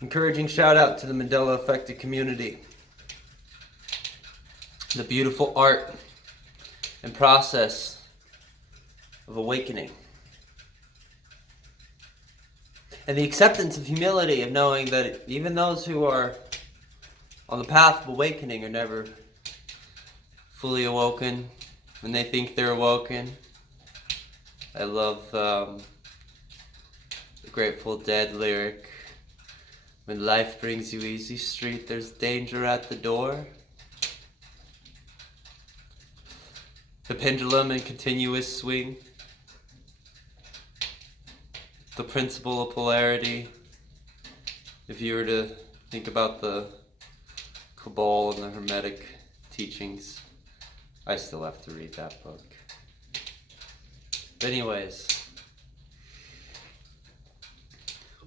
Encouraging shout out to the Mandela Effect community. The beautiful art and process of awakening. And the acceptance of humility of knowing that even those who are on the path of awakening are never fully awoken when they think they're awoken. I love the Grateful Dead lyric, when life brings you easy street, there's danger at the door. The pendulum in continuous swing. The principle of polarity. If you were to think about the Cabal and the Hermetic teachings, I still have to read that book. But anyways,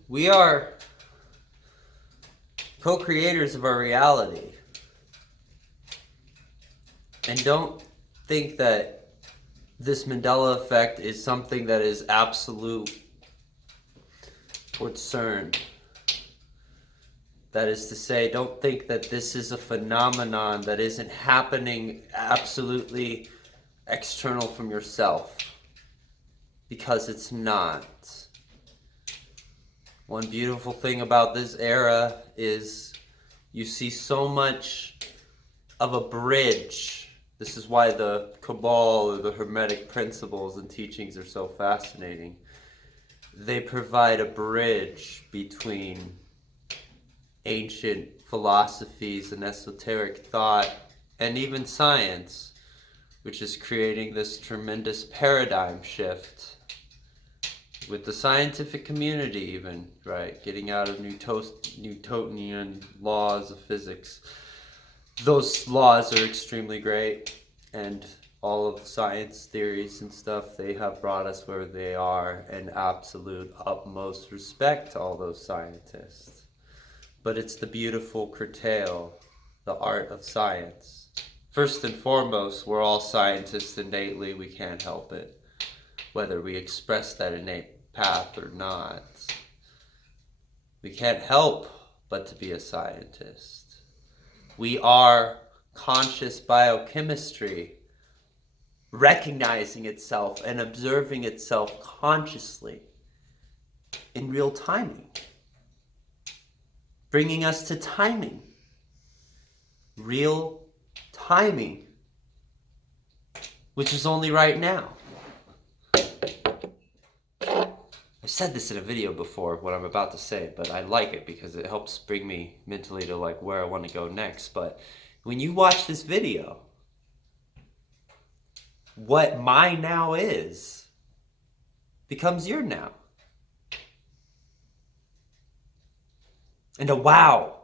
we are co-creators of our reality. And don't think that this Mandela effect is something that is absolute or CERN. That is to say, don't think that this is a phenomenon that isn't happening absolutely external from yourself. Because it's not. One beautiful thing about this era is you see so much of a bridge. This is why the Cabal or the Hermetic principles and teachings are so fascinating. They provide a bridge between ancient philosophies and esoteric thought and even science, which is creating this tremendous paradigm shift with the scientific community even, right? Getting out of Newtonian laws of physics. Those laws are extremely great, and all of science theories and stuff, they have brought us where they are, and absolute utmost respect to all those scientists. But it's the beautiful curtail, the art of science. First and foremost, we're all scientists innately, we can't help it. Whether we express that innate path or not. We can't help but to be a scientist. We are conscious biochemistry, recognizing itself and observing itself consciously in real timing, bringing us to timing, real timing, which is only right now. I've said this in a video before, what I'm about to say, but I like it because it helps bring me mentally to like where I want to go next. But when you watch this video, what my now is becomes your now. And a wow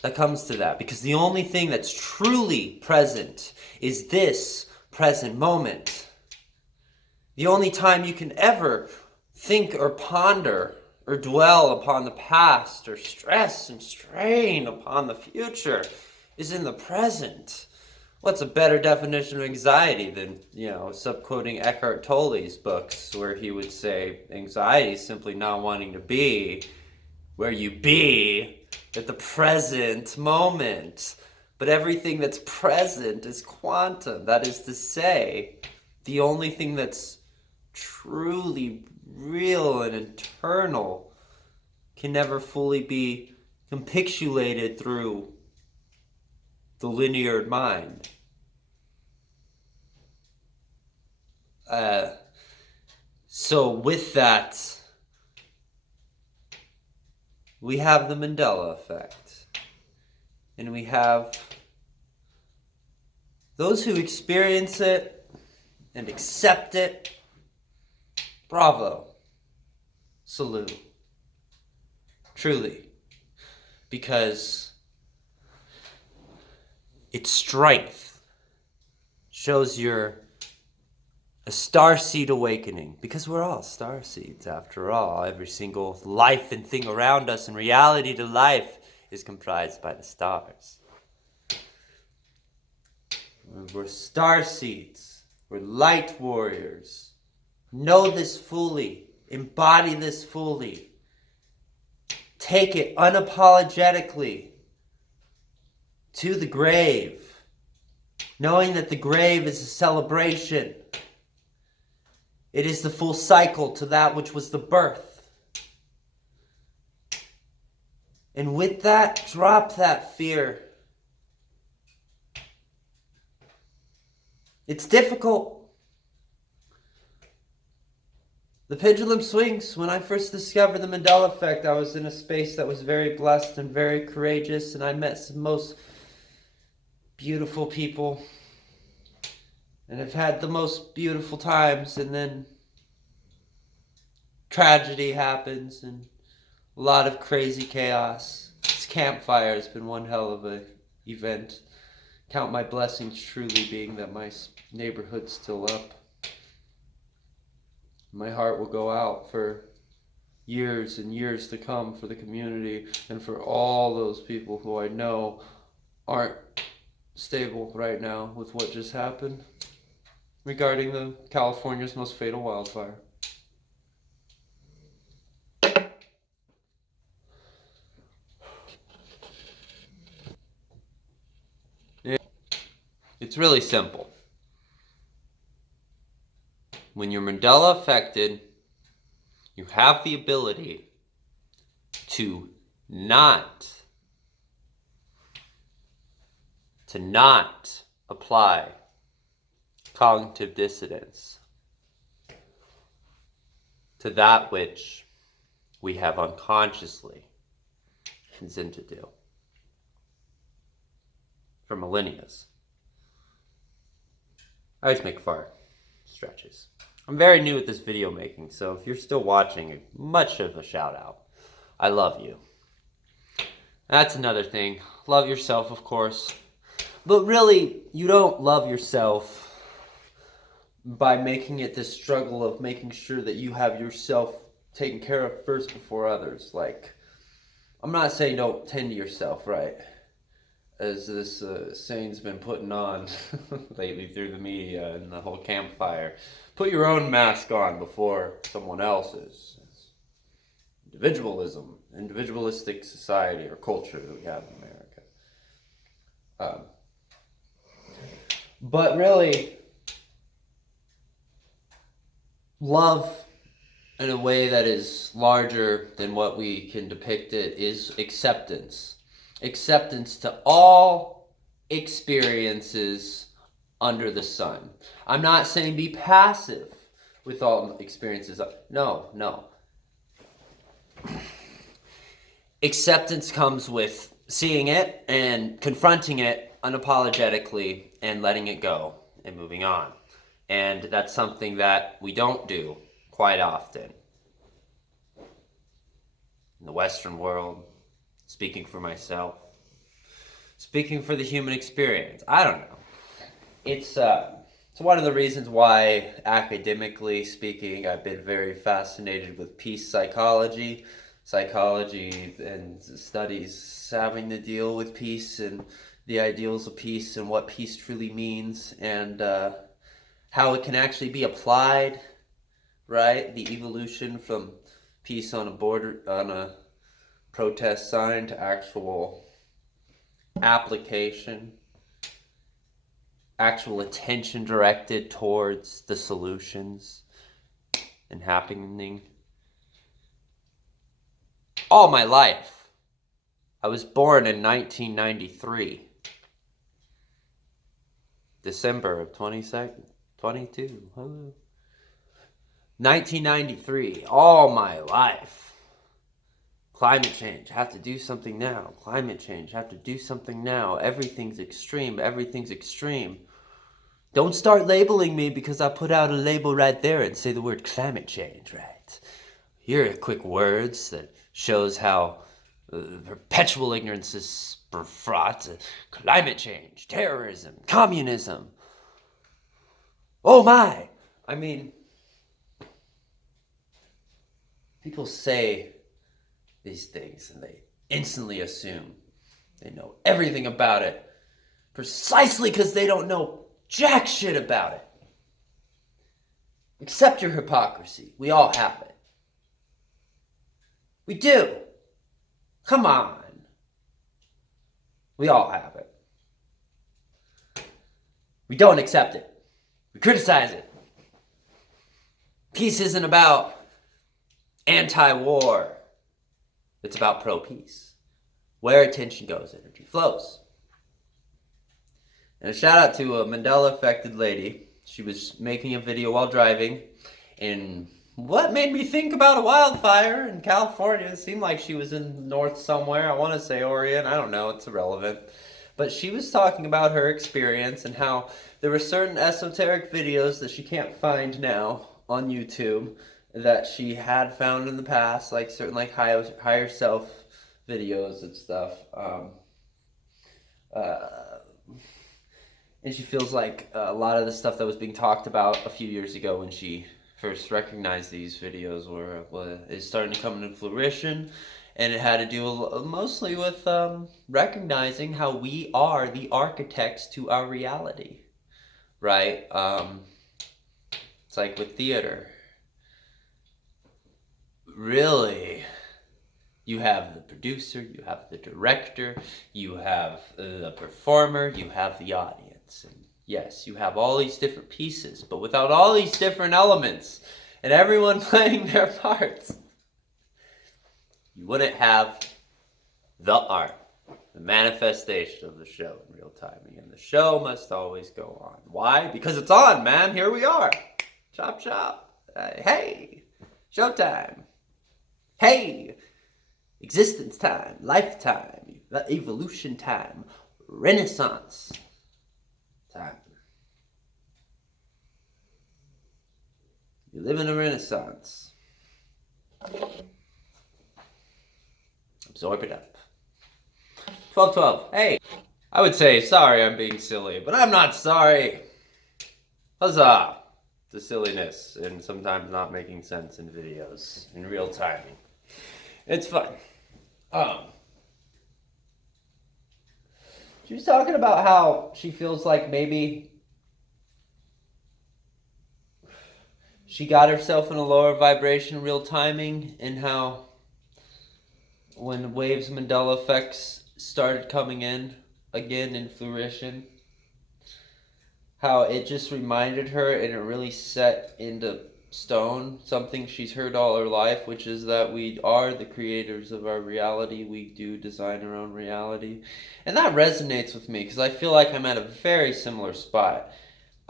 that comes to that, because the only thing that's truly present is this present moment. The only time you can ever think or ponder or dwell upon the past or stress and strain upon the future is in the present. What's a better definition of anxiety than, subquoting Eckhart Tolle's books, where he would say anxiety is simply not wanting to be where you be at the present moment. But everything that's present is quantum. That is to say, the only thing that's truly real and eternal can never fully be compictulated through the linear mind. So with that, we have the Mandela Effect. And we have those who experience it and accept it. Bravo. Salute. Truly. Because its strength shows you're a starseed awakening. Because we're all starseeds after all. Every single life and thing around us and reality to life is comprised by the stars. We're starseeds. We're light warriors. Know this fully. Embody this fully. Take it unapologetically to the grave, knowing that the grave is a celebration. It is the full cycle to that which was the birth. And with that, drop that fear. It's difficult. The pendulum swings. When I first discovered the Mandela Effect, I was in a space that was very blessed and very courageous, and I met some most beautiful people and have had the most beautiful times, and then tragedy happens and a lot of crazy chaos. This campfire has been one hell of a event. Count my blessings truly being that my neighborhood's still up. My heart will go out for years and years to come for the community and for all those people who I know aren't stable right now with what just happened regarding the California's most fatal wildfire. It's really simple. When you're Mandela affected, you have the ability to not apply cognitive dissonance to that which we have unconsciously been to do for millennia. I always make fart stretches. I'm very new at this video making, so if you're still watching, much of a shout out. I love you. That's another thing. Love yourself, of course. But really, you don't love yourself by making it this struggle of making sure that you have yourself taken care of first before others. Like, I'm not saying don't tend to yourself, right? As this saying's been putting on lately through the media and the whole campfire. Put your own mask on before someone else's. It's individualistic society or culture that we have in America. But really, love in a way that is larger than what we can depict it is acceptance. Acceptance to all experiences under the sun. I'm not saying be passive with all experiences. No. Acceptance comes with seeing it and confronting it unapologetically and letting it go and moving on. And that's something that we don't do quite often in the Western world. Speaking for myself, speaking for the human experience. I don't know. It's one of the reasons why, academically speaking, I've been very fascinated with peace psychology and studies having to deal with peace and the ideals of peace and what peace truly means and how it can actually be applied, right? The evolution from peace on a protest sign to actual application, actual attention directed towards the solutions and happening. All my life. I was born in 1993. December of 22. 1993. All my life. Climate change, have to do something now. Climate change, have to do something now. Everything's extreme. Don't start labeling me because I put out a label right there and say the word climate change, right? Here are quick words that shows how perpetual ignorance is fraught. Climate change, terrorism, communism. Oh my! I mean, people say these things and they instantly assume they know everything about it precisely because they don't know jack shit about it. Accept your hypocrisy. We all have it. We do. Come on. We all have it. We don't accept it. We criticize it. Peace isn't about anti-war. It's about pro-peace. Where attention goes, energy flows. And a shout out to a Mandela affected lady. She was making a video while driving, and what made me think about a wildfire in California? It seemed like she was in north somewhere. I want to say Oregon. I don't know. It's irrelevant. But she was talking about her experience and how there were certain esoteric videos that she can't find now on YouTube that she had found in the past, like certain like higher self videos and stuff. And she feels like a lot of the stuff that was being talked about a few years ago when she first recognized these videos is starting to come into fruition. And it had to do mostly with recognizing how we are the architects to our reality, right? It's like with theater. Really, you have the producer, you have the director, you have the performer, you have the audience. And yes, you have all these different pieces, but without all these different elements and everyone playing their parts, you wouldn't have the art, the manifestation of the show in real timing. And the show must always go on. Why? Because it's on, man. Here we are. Chop, chop. Hey, showtime. Hey, existence time, lifetime, evolution time, renaissance time. You live in a renaissance. Absorb it up. 1212. Hey, I would say sorry I'm being silly, but I'm not sorry. Huzzah to silliness and sometimes not making sense in videos in real timing. It's fun. She was talking about how she feels like maybe she got herself in a lower vibration real timing, and how when waves Mandela effects started coming in again in fruition, how it just reminded her and it really set into stone something she's heard all her life, which is that we are the creators of our reality. We do design our own reality. And that resonates with me because I feel like I'm at a very similar spot.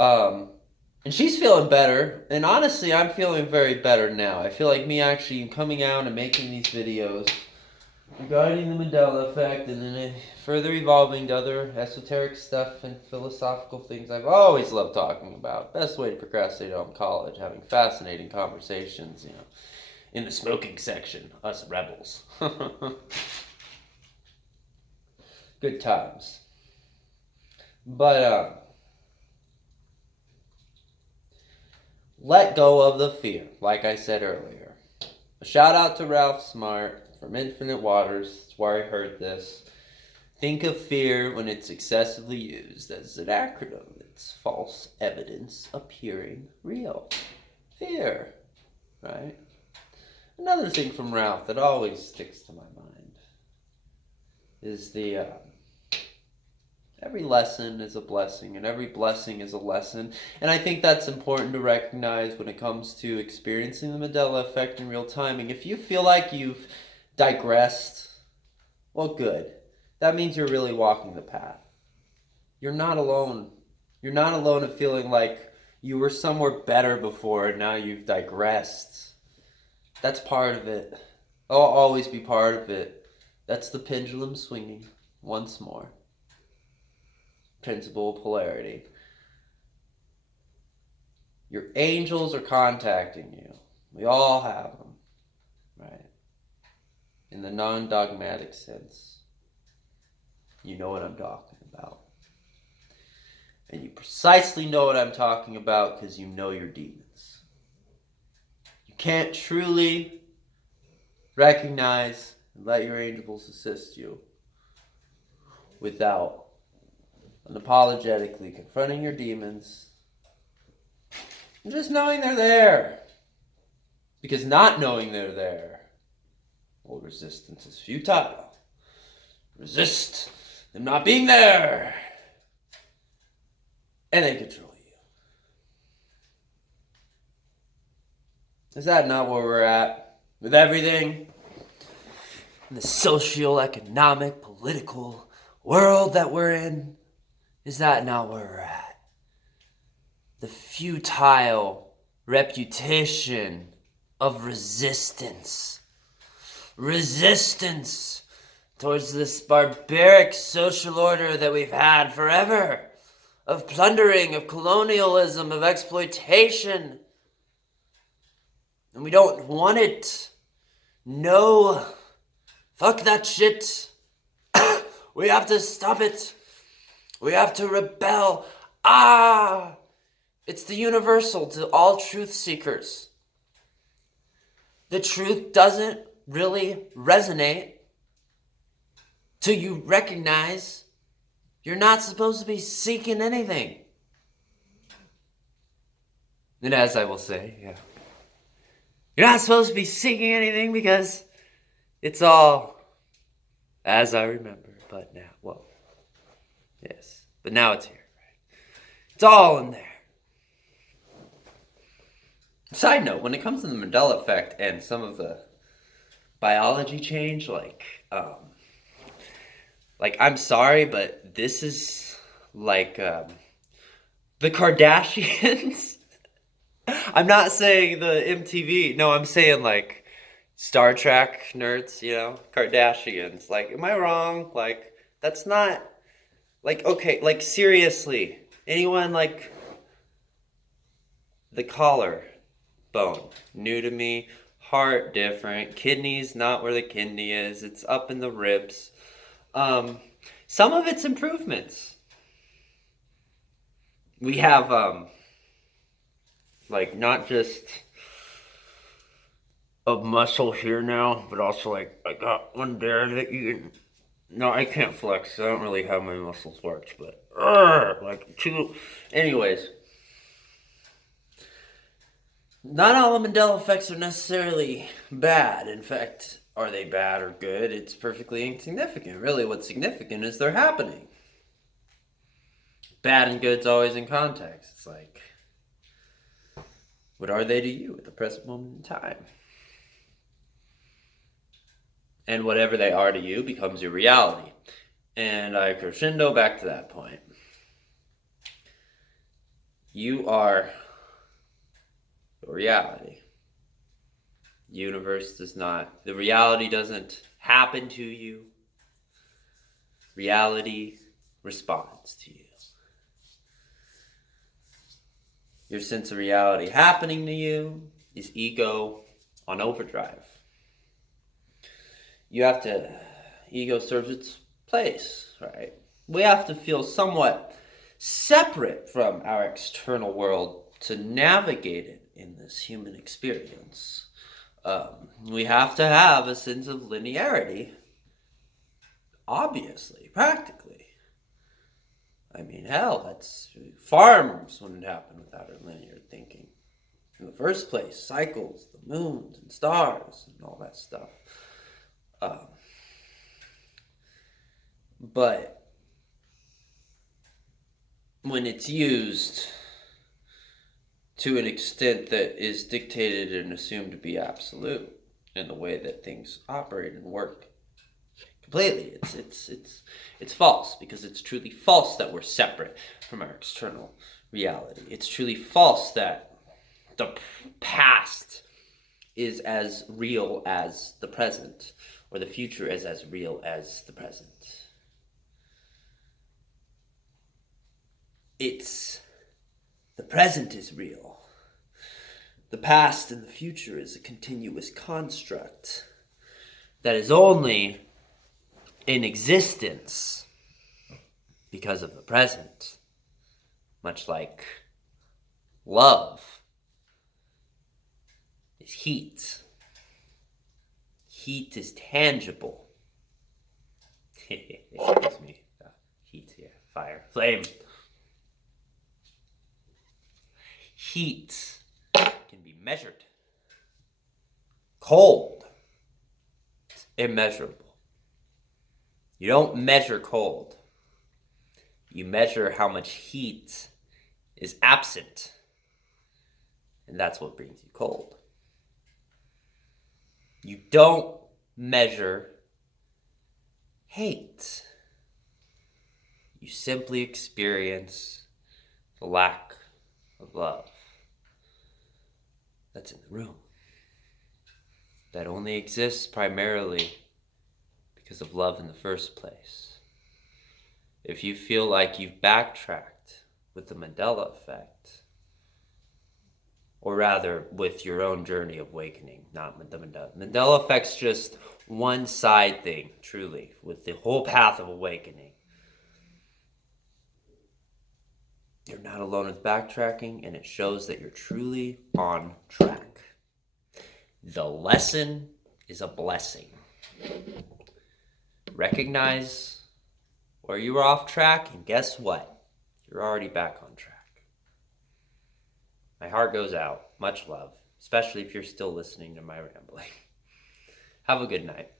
And she's feeling better, and honestly I'm feeling very better now. I feel like me actually coming out and making these videos regarding the Mandela effect, and then further evolving to other esoteric stuff and philosophical things I've always loved talking about. Best way to procrastinate on college, having fascinating conversations, in the smoking section, us rebels. Good times. But let go of the fear, like I said earlier. A shout out to Ralph Smart from Infinite Waters. That's where I heard this. Think of fear when it's excessively used as an acronym. It's false evidence appearing real. Fear, right? Another thing from Ralph that always sticks to my mind is the every lesson is a blessing, and every blessing is a lesson. And I think that's important to recognize when it comes to experiencing the Mandela effect in real timing. If you feel like you've digressed, well, good. That means you're really walking the path. You're not alone. You're not alone in feeling like you were somewhere better before and now you've digressed. That's part of it. I'll always be part of it. That's the pendulum swinging once more. Principle of polarity. Your angels are contacting you. We all have them, right? In the non-dogmatic sense. You know what I'm talking about. And you precisely know what I'm talking about because you know your demons. You can't truly recognize and let your angels assist you without unapologetically confronting your demons Just knowing they're there. Because not knowing they're there, well, resistance is futile. Resist them not being there. And they control you. Is that not where we're at? With everything? In the socio-economic, political world that we're in? Is that not where we're at? The futile reputation of resistance. Resistance towards this barbaric social order that we've had forever. Of plundering, of colonialism, of exploitation. And we don't want it. No. Fuck that shit. We have to stop it. We have to rebel. It's the universal to all truth seekers. The truth doesn't really resonate till you recognize you're not supposed to be seeking anything. And as I will say, you're not supposed to be seeking anything because it's all as I remember. But now, yes. But now it's here, right? It's all in there. Side note, when it comes to the Mandela Effect and some of the biology change, I'm sorry, but this is like the Kardashians. I'm not saying the MTV. No, I'm saying like Star Trek nerds, Kardashians. Am I wrong? That's not okay, seriously. Anyone the collar bone, new to me. Heart, different. Kidneys, not where the kidney is. It's up in the ribs. Some of it's improvements. We have, not just a muscle here now, but also, I got one there that you can... No, I can't flex. I don't really have my muscles worked, but... two... Anyways... Not all the Mandela effects are necessarily bad. In fact, are they bad or good? It's perfectly insignificant. Really, what's significant is they're happening. Bad and good's always in context. It's what are they to you at the present moment in time? And whatever they are to you becomes your reality. And I crescendo back to that point. You are your reality. The reality doesn't happen to you. Reality responds to you. Your sense of reality happening to you is ego on overdrive. Ego serves its place, right? We have to feel somewhat separate from our external world to navigate it in this human experience. We have to have a sense of linearity, obviously, practically. I mean, hell, farms wouldn't happen without our linear thinking. In the first place, cycles, the moons and stars and all that stuff. But when it's used to an extent that is dictated and assumed to be absolute in the way that things operate and work completely, it's false, because it's truly false that we're separate from our external reality. It's truly false that the past is as real as the present, or the future is as real as the present. The present is real. The past and the future is a continuous construct that is only in existence because of the present. Much like love is heat. Heat is tangible. Excuse me. Heat, fire, flame. Heat can be measured. Cold is immeasurable. You don't measure cold. You measure how much heat is absent. And that's what brings you cold. You don't measure hate. You simply experience the lack of love that's in the room. That only exists primarily because of love in the first place. If you feel like you've backtracked with the Mandela Effect, or rather with your own journey of awakening, not the Mandela Effect's just one side thing, truly, with the whole path of awakening. You're not alone with backtracking, and it shows that you're truly on track. The lesson is a blessing. Recognize where you were off track, and guess what? You're already back on track. My heart goes out. Much love, especially if you're still listening to my rambling. Have a good night.